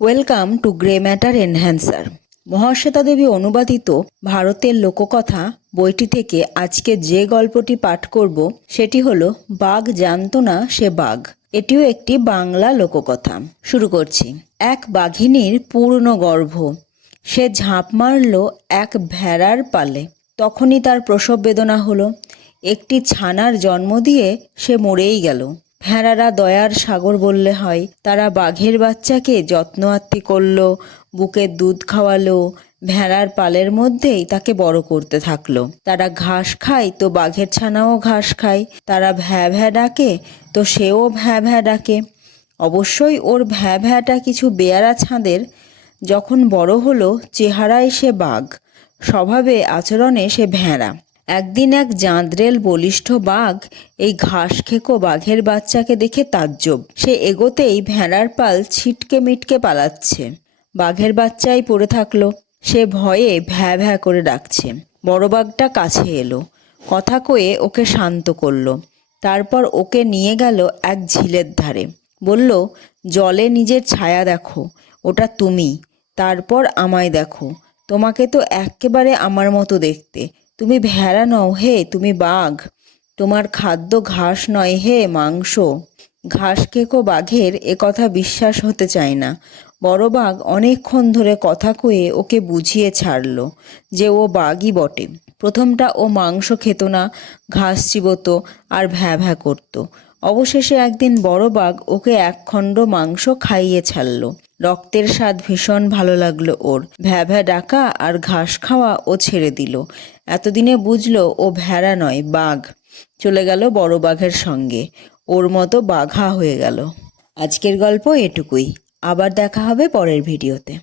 Welcome to grey matter enhancer. Mahasweta Devi অনুবাদিত ভারতের লোককথা বইটি থেকে আজকে যে গল্পটি পাঠ করব সেটি হলো বাঘ জানতো না সে বাঘ। এটিও একটি বাংলা লোককথা। শুরু করছি। এক বাঘিনীর পূর্ণ গর্ভ, সে ঝাঁপ মারল এক ভেড়ার পালে। তখনই তার প্রসব বেদনা হলো। একটি ছানার জন্ম দিয়ে সে মরেই গেল। ভেড়ারা দয়ার সাগর বললে হয়। তারা বাঘের বাচ্চাকে যত্ন আত্তি করলো, বুকের দুধ খাওয়ালো, ভেড়ার পালের মধ্যেই তাকে বড় করতে থাকলো। তারা ঘাস খায় তো বাঘের ছানাও ঘাস খায়। তারা ভ্যা ভ্যা ডাকে তো সেও ভ্যা ভ্যা ডাকে। অবশ্যই ওর ভ্যা ভ্যাটা কিছু বেয়ারা ছাঁদের। যখন বড় হলো চেহারায় সে বাঘ, স্বভাবে আচরণে সে ভেড়া। একদিন এক জাঁদরেল বলিষ্ঠ বাঘ এই ঘাস খেকো বাঘের বাচ্চাকে দেখে তাজ্জব। সে এগোতেই ভেড়ার পাল ছিটকে মিটকে পালাচ্ছে। বাঘের বাচ্চাই পড়ে থাকলো। সে ভয়ে ভ্যা ভ্যা করে ডাকছে। বড় বাঘটা কাছে এলো, কথা কয়ে ওকে শান্ত করলো। তারপর ওকে নিয়ে গেল এক ঝিলের ধারে। বলল, জলে নিজের ছায়া দেখো, ওটা তুমি। তারপর আমায় দেখো, তোমাকে তো একেবারে আমার মতো দেখতে। তুমি ভেড়া নও হে, তুমি বাঘ। তোমার খাদ্য ঘাস নয় হে, মাংস। ঘাস খেকো বাঘের এ কথা বিশ্বাস হতে চায় না। বড় বাঘ অনেকক্ষণ ধরে কথা কয়ে ওকে বুঝিয়ে ছাড়ল যে ও বাঘই বটে। প্রথমটা ও মাংস খেত না, ঘাস চিবোতো আর ভ্যা ভ্যা করত। অবশেষে একদিন বড় বাঘ ওকে এক খণ্ড মাংস খাইয়ে ছাড়ল। রক্তের স্বাদ ভীষণ ভালো লাগলো ওর। ভ্যা ভ্যা ডাকা আর ঘাস খাওয়া ও ছেড়ে দিল। এতদিনে বুঝলো ও ভেড়া নয়, বাঘ। চলে গেল বড় বাঘের সঙ্গে, ওর মতো বাঘা হয়ে গেল। আজকের গল্প এটুকুই। আবার দেখা হবে পরের ভিডিওতে।